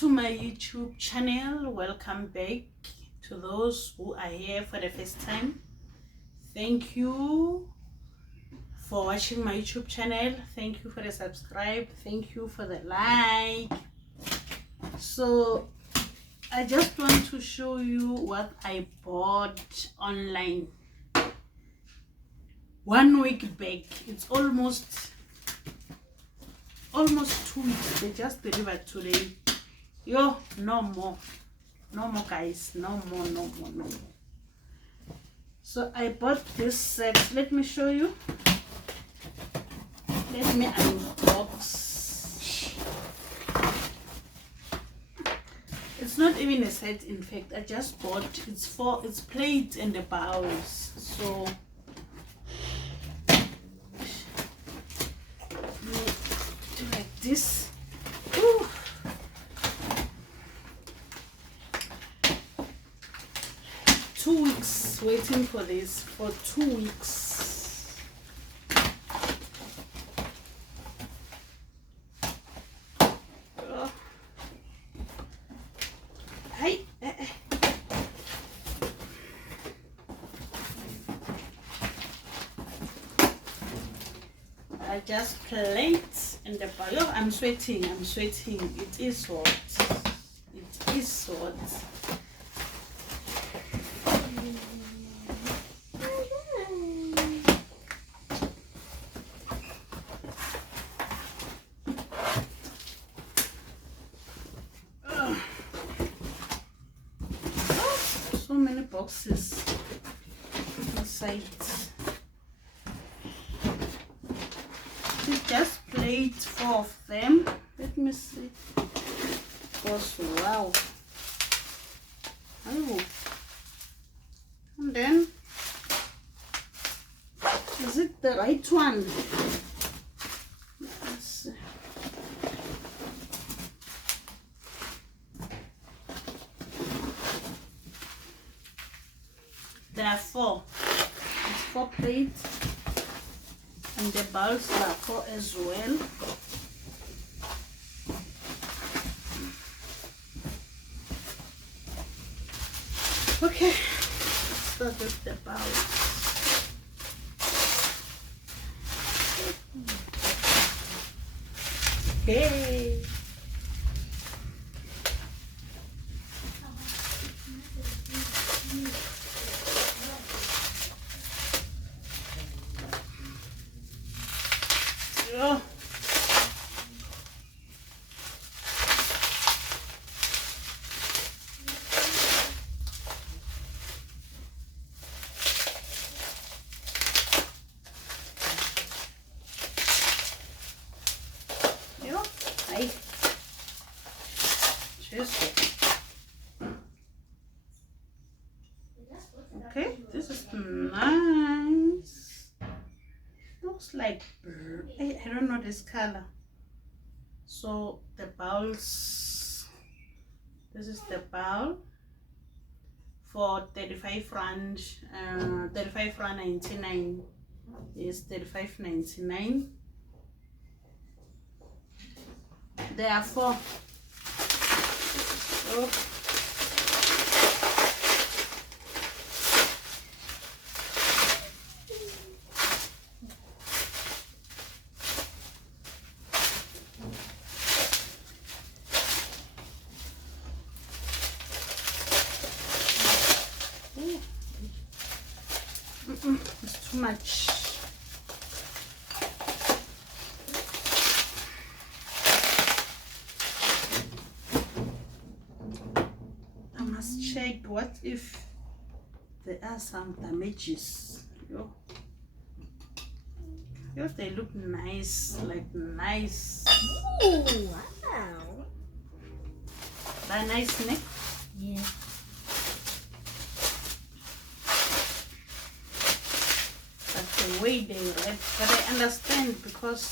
to my YouTube channel. Welcome back to those who are here for the first time. Thank you for watching my YouTube channel. Thank you for the subscribe. Thank you for the like. So I just want to show you what I bought online 1 week back. It's almost 2 weeks. They just delivered today. Yo, no more guys, no more. So I bought this set. Let me show you. Let me unbox. It's not even a set, in fact. I just bought it's plates and the bowls. So do like this. Ooh. 2 weeks waiting for this, for 2 weeks. Oh. Hi. I just plate and the bowl. Oh, I'm sweating. It is hot. It is hot. So many boxes inside. Just plate 4 of them. Let me see. Because wow. Oh. And then is it the right one? Let's see. There are 4. It's 4 plates, and the bowls are 4 as well. Okay, let's start with the bowls. Hey. Oh. Yo, hi. Cheers. Okay, this is nice. Looks like I don't know this color. So the bowls, this is the bowl for 35 rand, 35 rand 99 is 35.99. There are 4. Oh. It's too much. I must check what if there are some damages. Yo, they look nice, like nice. Oh wow! That nice neck. Yeah. The way they read, but I understand because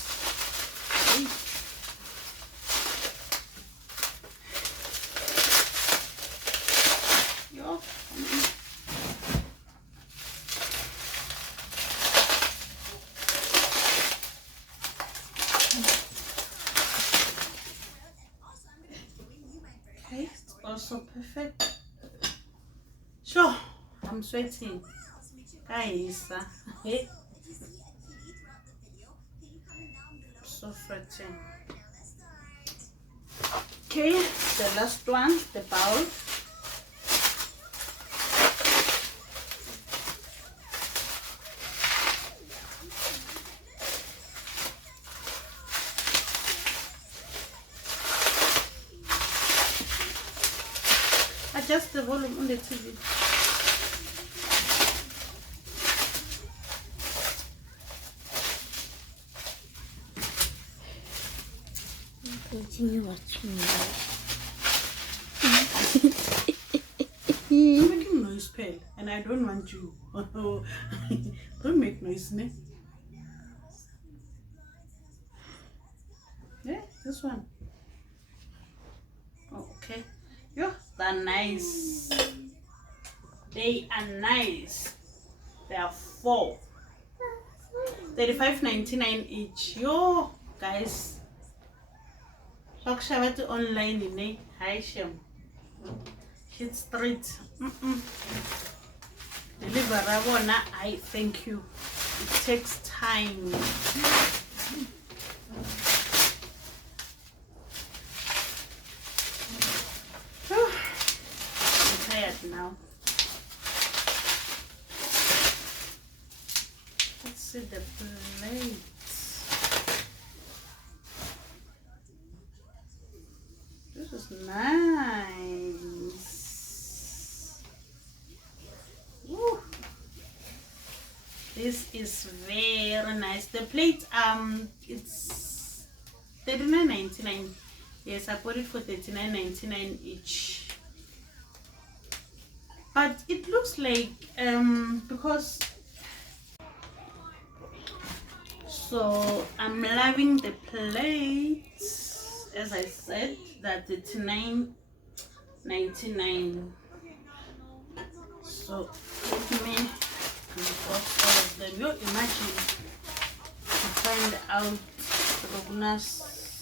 yo, so perfect. Sure, I'm sweating. Guys, so sweating. Okay, the last one, the bowl. Adjust the volume on the TV. Continue watching You're making noise, Pale, and I don't want you. Don't make noise, ne? Yeah, this one. Oh, okay. Yeah, they're nice. They are nice. They are 4. 35.99 each. Yo, guys. Talk online in Hi Shem. Hit street. Deliver I thank you. It takes time. I'm tired now. Let's see the plate. This is nice. Woo. This is very nice. The plate, it's $39.99. Yes, I bought it for $39.99 each. But it looks like because so I'm loving the plate. As I said, that it's $39.99. So let me unbox all of them. You imagine to find out Vlogmas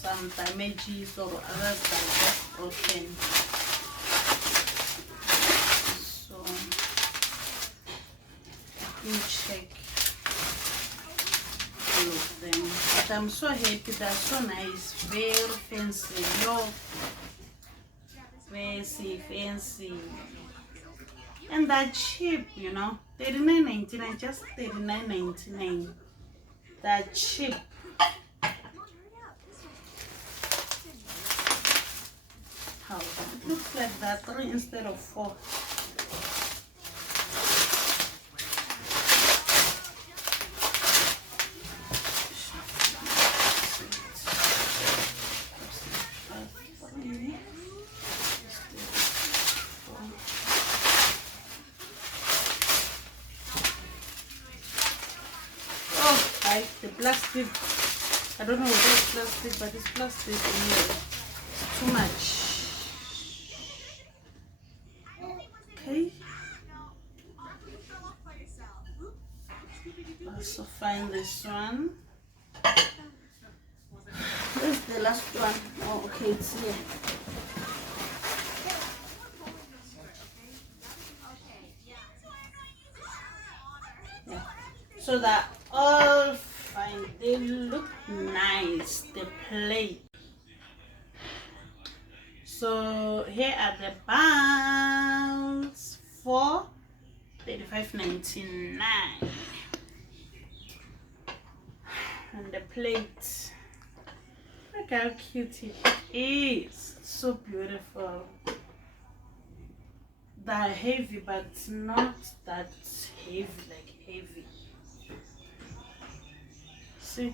some damages or others that are just broken. So you check all of them. But I'm so happy, they're so nice, very fancy. Yo, fancy. And they're cheap, you know. $39.99, just $39.99. They're cheap. How? It looks like that 3 instead of 4. The plastic, I don't know whether it's plastic, but it's plastic anyway. It's too much. Okay. Also find this one. Where's the last one? Oh, okay, it's here. Yeah. So that all fine, they look nice, the plate. So here are the bowls for $35.99, and the plate, look how cute it is. So beautiful. They're heavy, but not that heavy, like heavy. See,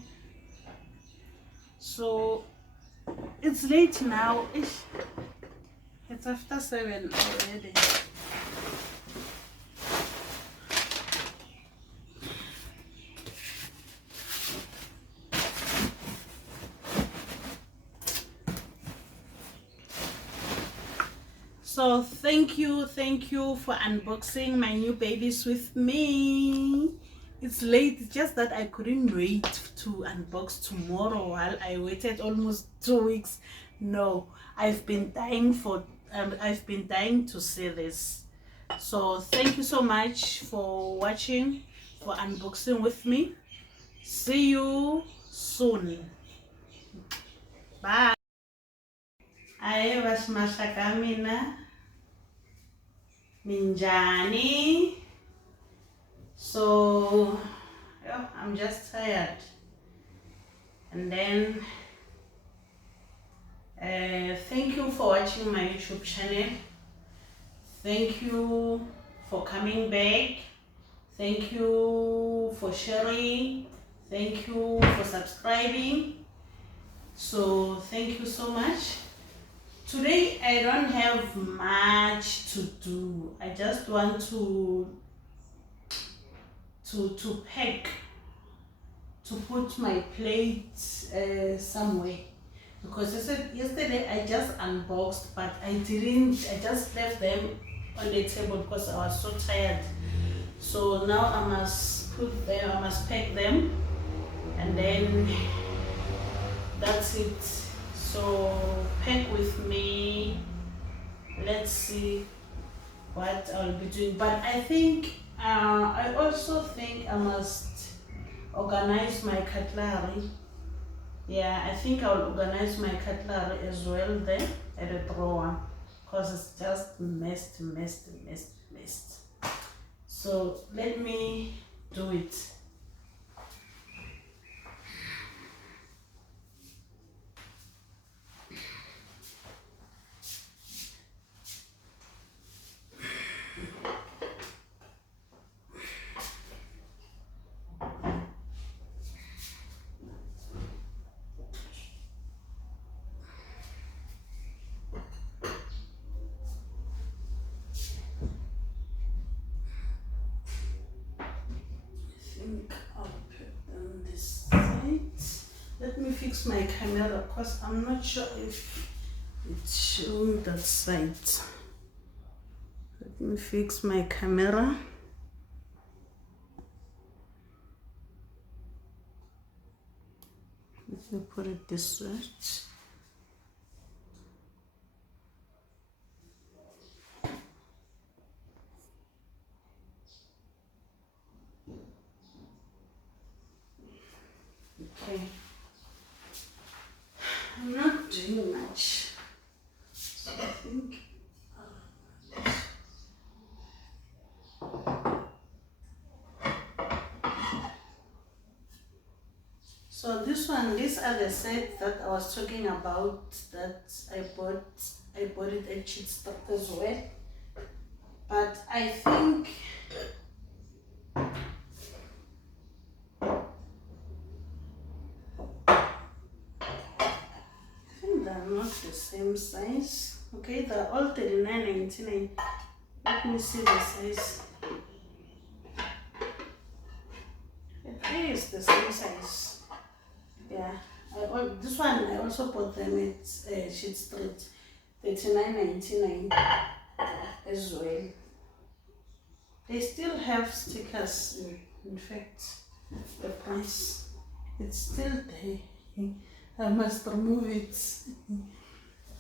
so it's late now. It's after 7 already. So thank you for unboxing my new babies with me. It's late, it's just that I couldn't wait to unbox tomorrow while I waited almost 2 weeks. No, I've been dying for I've been dying to see this. So thank you so much for watching, for unboxing with me. See you soon. Bye. Aye vasmashaka mina minjani. So yeah, I'm just tired. And then thank you for watching my YouTube channel. Thank you for coming back. Thank you for sharing. Thank you for subscribing. So thank you so much. Today I don't have much to do. I just want to pack, to put my plate somewhere, because yesterday I just unboxed, but I just left them on the table because I was so tired. So now I must pack them, and then that's it. So pack with me. Let's see what I'll be doing. But I think I also think I must organize my cutlery. Yeah, I think I'll organize my cutlery as well there at a drawer, because it's just messed. So let me do it. I think I'll put them this side. Let me fix my camera because I'm not sure if it's showing that side. Let me fix my camera. Let me put it this way. Okay. I'm not doing much. So I think so these are the sets that I was talking about that I bought it at Cheat Stock as well. But I think they're not the same size. Okay, they're all 39.99. Let me see the size. It is the same size. Yeah. This one I also bought them at Sheet Street, 39.99 as well. They still have stickers. In fact, the price, it's still there. I must remove it.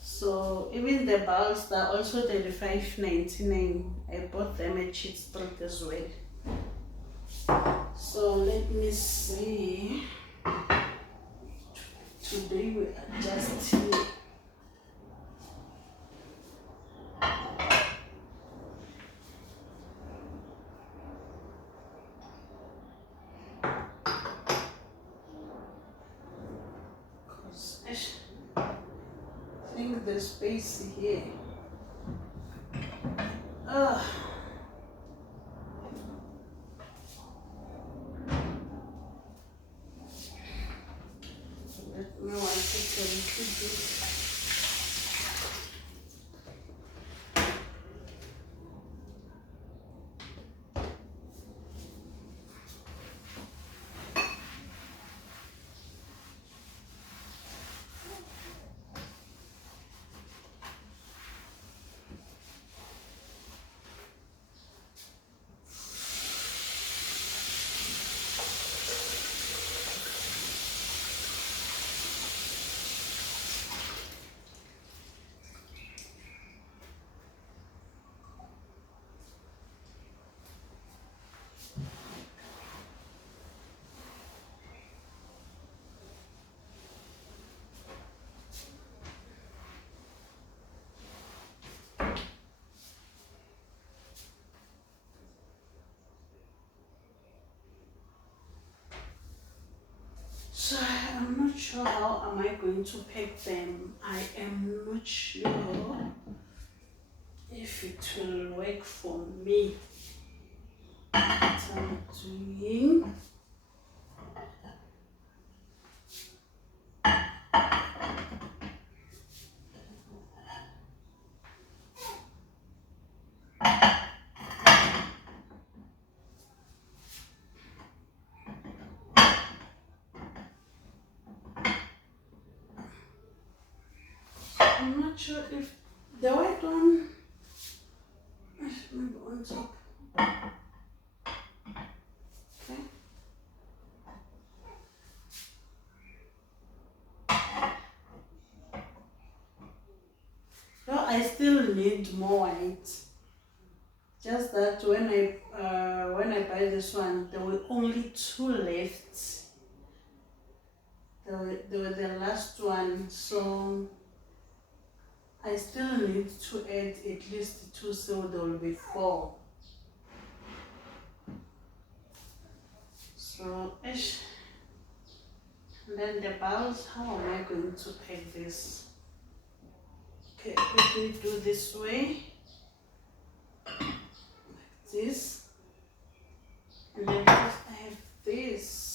So even the balls, they're also 35.99. I bought them at Cheat Street as well. So let me see. Today we are just here. I think the space here. Let me wipe it a little bit. sure how am I going to pack them. I am not sure if it will work for me. What I'm doing. I'm not sure if the white one maybe on top. Okay. No, I still need more white. Just that when I buy this one, there were only 2 left. They were the last one, so I still need to add at least 2, so there will be 4. So, and then the bowls, how am I going to pack this? Okay, let me do this way, like this, and then first I have this.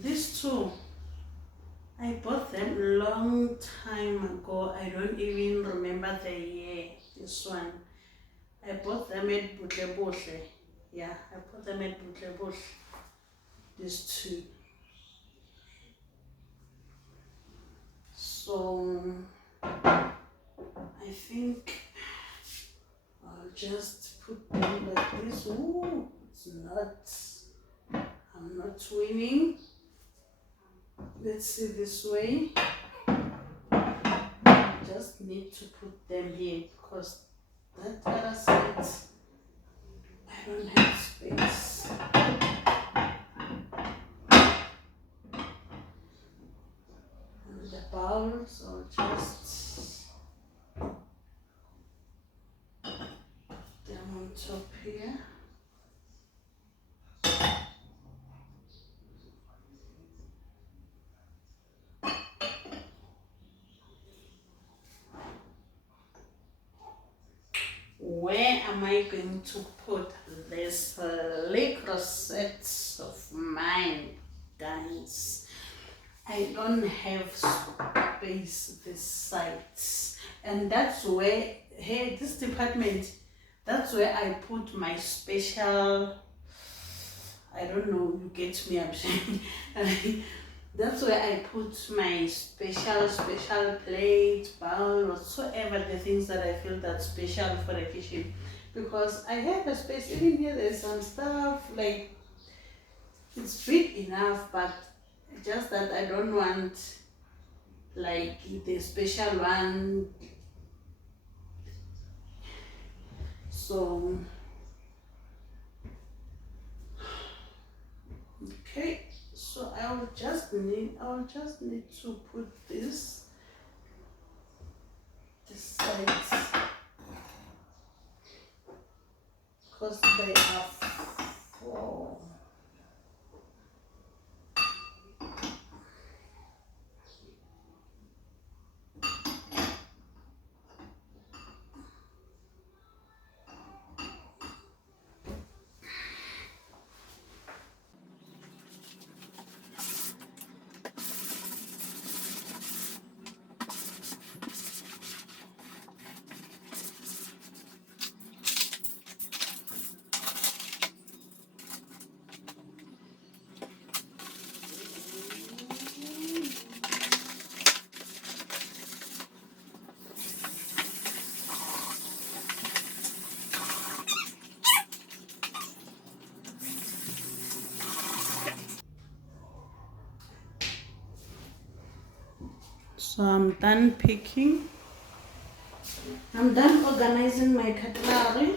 These 2, I bought them long time ago. I don't even remember the year. This one, I bought them at Butle. Yeah, I bought them at Butle. These 2. So I think I'll just put them like this. Ooh, it's not. I'm not winning. Let's see this way. Just need to put them here because that other side I don't have space. And the bowls, I'll just put them on top here. Where am I going to put this little set of mine, guys? I don't have space this side, and that's where this department, that's where I put my special, I don't know, you get me, I'm saying. That's where I put my special plate, bowl, whatsoever the things that I feel that's special for the kitchen. Because I have a space, even here there's some stuff, like, it's big enough, but just that I don't want, like, the special one. So, okay. So I'll just need to put this sides because they are 4. So I'm done picking. I'm done organizing my cutlery.